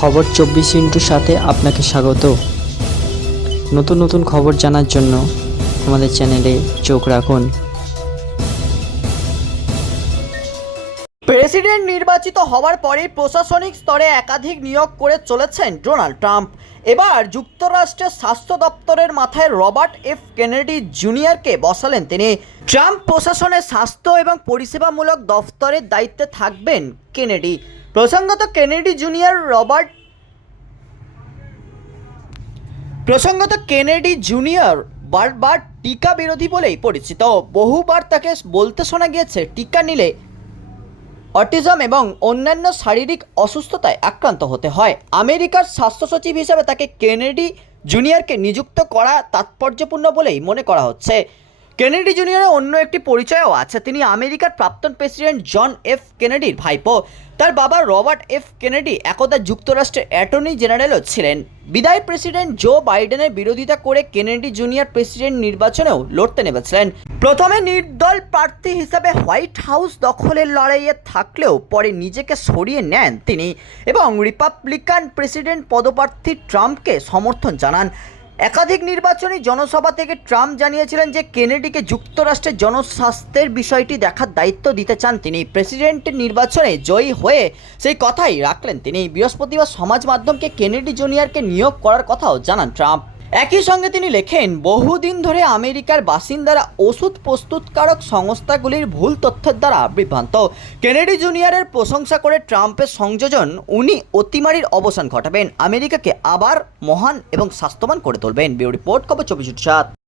খবর চব্বিশ ইন্টুর সাথে আপনাকে স্বাগত। নতুন নতুন খবর জানার জন্য আমাদের চ্যানেলে চোখ রাখুন। প্রেসিডেন্ট নির্বাচিত হওয়ার পরে প্রশাসনিক স্তরে একাধিক নিয়োগ করে চলেছেন ডোনাল্ড ট্রাম্প। এবার যুক্তরাষ্ট্রের স্বাস্থ্য দপ্তরের মাথায় রবার্ট এফ কেনেডি জুনিয়রকে বসালেন তিনি। ট্রাম্প প্রশাসনের স্বাস্থ্য এবং পরিষেবামূলক দফতরের দায়িত্বে থাকবেন কেনেডি। প্রসঙ্গত, কেনেডি জুনিয়র রবার্ট প্রসঙ্গত কেনেডি জুনিয়র বারবার টিকা বিরোধী বলেই পরিচিত। বহুবার তাকে বলতে শোনা গিয়েছে, টিকা নিলে অটিজম এবং অন্যান্য শারীরিক অসুস্থতায় আক্রান্ত হতে হয়। আমেরিকার স্বাস্থ্য সচিব হিসাবে তাকে কেনেডি জুনিয়রকে নিযুক্ত করা তাৎপর্যপূর্ণ বলেই মনে করা হচ্ছে। কেনেডি জুনিয়রের অন্য একটি পরিচয়ও আছে। তিনি আমেরিকার প্রাক্তন প্রেসিডেন্ট জন এফ কেনেডির ভাইপো। তার বাবা রবার্ট এফ কেনেডি একদা যুক্তরাষ্ট্রের অ্যাটর্নি জেনারেলও ছিলেন। বিদায় প্রেসিডেন্ট জো বাইডেনের বিরোধিতা করে কেনেডি জুনিয়র প্রেসিডেন্ট নির্বাচনেও লড়তে নেমেছিলেন। প্রথমে নির্দল প্রার্থী হিসাবে হোয়াইট হাউস দখলের লড়াইয়ে থাকলেও পরে নিজেকে সরিয়ে নেন তিনি এবং রিপাবলিকান প্রেসিডেন্ট পদপ্রার্থী ট্রাম্পকে সমর্থন জানান। একাধিক নির্বাচনী জনসভা থেকে ট্রাম্প জানিয়েছিলেন যে কেনেডিকে যুক্তরাষ্ট্রের জনস্বাস্থ্যের বিষয়টি দেখার দায়িত্ব দিতে চান তিনি। প্রেসিডেন্ট নির্বাচনে জয়ী হয়ে সেই কথাই রাখলেন তিনি। বৃহস্পতিবার সমাজ মাধ্যমকে কেনেডি জুনিয়রকে নিয়োগ করার কথাও জানান ট্রাম্প। একই সঙ্গে তিনি লেখেন, বহুদিন ধরে আমেরিকার বাসিন্দারা ওষুধ প্রস্তুতকারক সংস্থাগুলির ভুল তথ্যের দ্বারা বিভ্রান্ত। কেনেডি জুনিয়রের প্রশংসা করে ট্রাম্পের সংযোজন, উনি অতিমারির অবসান ঘটাবেন। আমেরিকাকে আবার মহান এবং স্বাস্থ্যবান করে তুলবেন। বিউ রিপোর্ট, খবর চব্বিশ সাত।